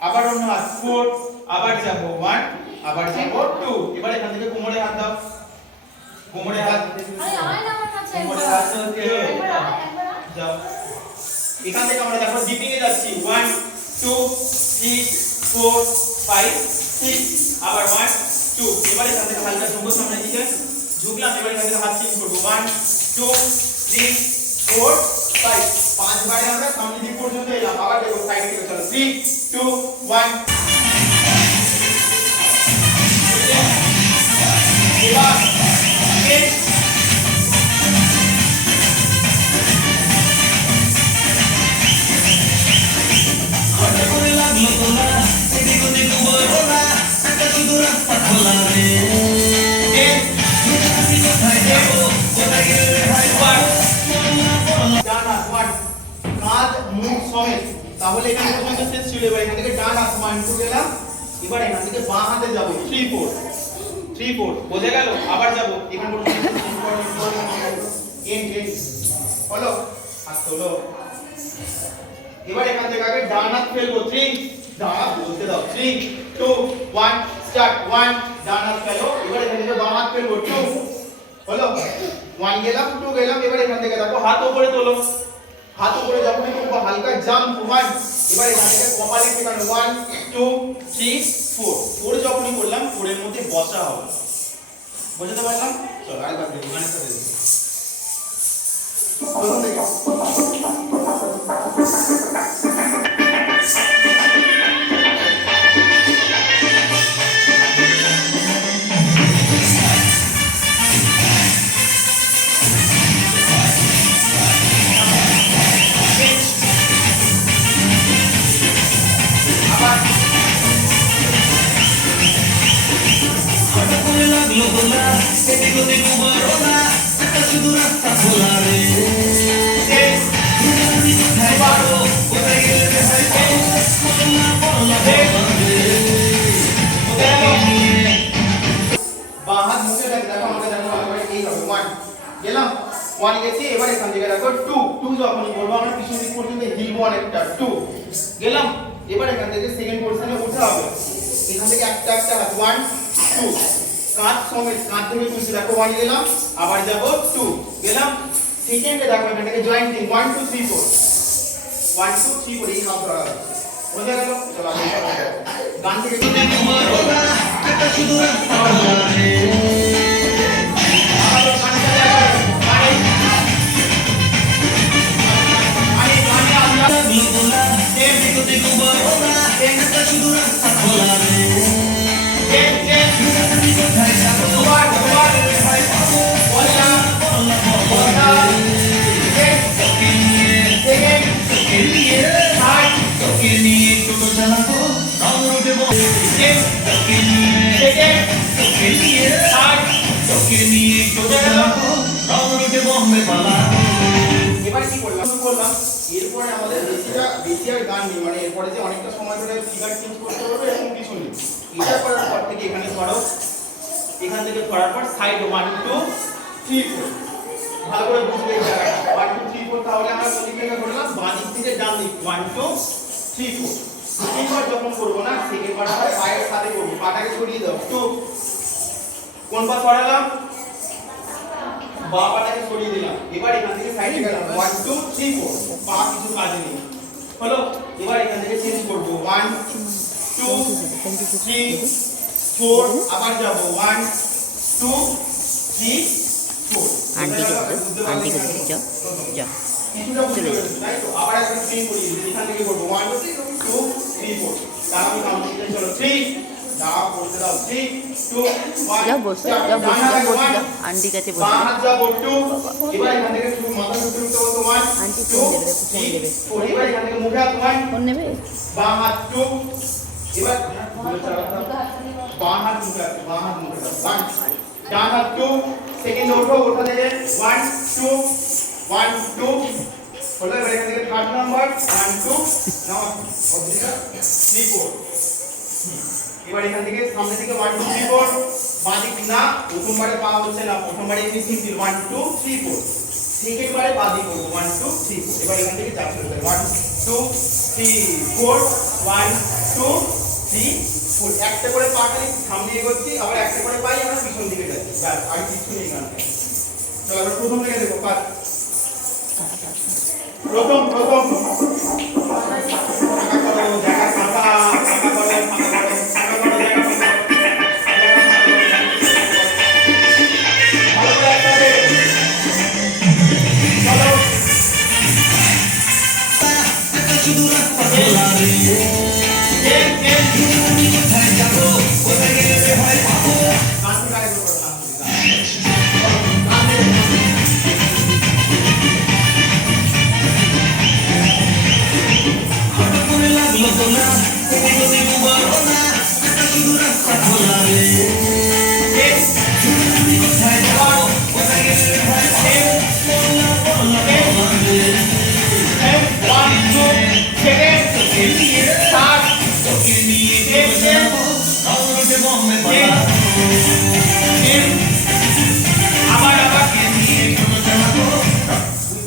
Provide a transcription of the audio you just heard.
আবার অন্য হাত 4 আবার যাব 1 আবার যাব 2 এবার এখান থেকে কোমরে হাত দাও কোমরে হাত আরে আয় না আমার কাছে কোমরে হাত যাও এখান থেকে আমরা দেখো ডিপিং এ যাচ্ছি 1 2 3 4 5 6 আবার 1 2 এবার এখান থেকে হালকা ঝুঁকো সামনের দিকে ঝুঁকলাম এবার এখান থেকে হাত চেঞ্জ করব 1 2 3 4 5 পাঁচবারে আমরা সামনের দিক পর্যন্ত এলাম আবার দেখো সাইড থেকে চলো 3 2 1 এবার তাহলে এখানে পর্যন্ত শেষ ছিল এবার এখান থেকে ডান হাত মান টু গেলাম এবার এখান থেকে বাঁ হাতে যাব 3 4 বোঝা গেল আবার যাব এখান পর্যন্ত এন্ড হলো হাত তোলো এবার এখান থেকে আগে ডান হাত ফেলবো 3 ডান হাত বলতে দাও 3 2 1 স্টার্ট 1 ডান হাত ফেলো এবার এখান থেকে বাঁ হাত ফেলবো 2 হলো 1 গেলাম 2 গেলাম এবার এখান থেকে দেখো হাত উপরে তোলো হাত উপরে যখনই করব হালকা জাম্প 1 এবার এখান থেকে কপালে ঠেকানো 1 2 3 4 4 যখনই করলাম 4 এর মধ্যে বসা হবে বুঝতে পারলাম চলো আরেকবার দেখি মানে সাথে দেখি বাহাত মুখে দেখো আমাদের দেখো আমরা এই হবে 1 গেলাম 1 গেছি এবার এখান থেকে দেখো 2 যখনই বলবো আমরা পিছন দিক পর্যন্ত হিলবো অনেকটা 2 গেলাম এবার এখান থেকে সেকেন্ড পোরশনে উঠা হবে এখান থেকে একটা একটা হাত 1 2 কাঁধ সমেত কাঁধ ধরে তুলছি দেখো 1 গেলাম আবার যাব 2 গেলাম সেকেন্ডে দেখো এখান থেকে জয়েন্টিং 1 2 3 4 1 2 3 4 এই হাত ধরা বোঝা গেল চলো গান থেকে এবার কি করলাম এরপরে আমাদের বেশি আর গান নেই মানে এরপরে যে অনেকটা সময় ধরে ফিগার চেঞ্জ করতে হবে এরকম কিছু নেই এটা করার পর থেকে এখানে ধরো এখান থেকে ধরার পর সাইড 1 2 3 4 ভালো করে বুঝবে এই জায়গাটা 1 2 3 4 তাহলে আমরা কোন দিকে করলাম বাঁ দিক থেকে ডান দিক 1 2 3 4 সেকেন্ডবার যখন করব না সেকেন্ডবার আমরা পায়ের সাথে করব পাটাকে সরিয়ে দাও 2 কোন পা সরালাম বাঁ পাটাকে সরিয়ে দিলাম এবার এখান থেকে সাইডে গেলাম 1 2 3 4 পা কিছু কাজে নেই হলো এবার এখান থেকে চেঞ্জ করব 1 2 3 4 আবার যাব 1 2 3 4 आंटी को दे जाओ जाओ কিছুটা বুঝতে পেরেছো তাই তো আবার একবার চেঞ্জ করি এখান থেকে করব 1 2 3 4 তাহলে আমি কাউন্ট করতে চলো 3 দাও করতে দাও 3 2 1 जाओ बस जाओ बस जाओ आंटी का चे बस বাঁ হাত যাব 2 এবার এখান থেকে শুধু মাথা উঠতে উঠতে বলতো 1 आंटी 2 फोन देबे 3 এবার এখান থেকে মুখে হাত 1 फोन नेबे বাঁ হাত 2 এবার বাঁ হাত মুখে হাত 1 ডান হাত 2 সেকেন্ড ওঠো ওঠা থেকে 1 2 1 2 হলো এবার এখান থেকে থার্ড নাম্বার 1 2 নাও অবজিটা 3 4 এবার এখান থেকে সামনে থেকে 1 2 3 4 বাঁ দিক না প্রথমবারে পা হচ্ছে না প্রথমবারে এমনি সিম্পল 1 2 3 4 সেকেন্ডবারে পা দিক করব 1 2 3 4 এবার এখান থেকে চাপ শুরু করে 1 2 3 4 1 2 2 3 4 একটা করে পা খালি সামনে এগোচ্ছি আবার একটা করে পাই আমরা পিছন দিকে যাচ্ছি ব্যাস আর কিছু নেই গান চলো আমরা প্রথম থেকে দেখো পাঁচ প্রথম জায়গা ফাঁকা করো জায়গা করো ভালো করে একসাথে চলো One, two,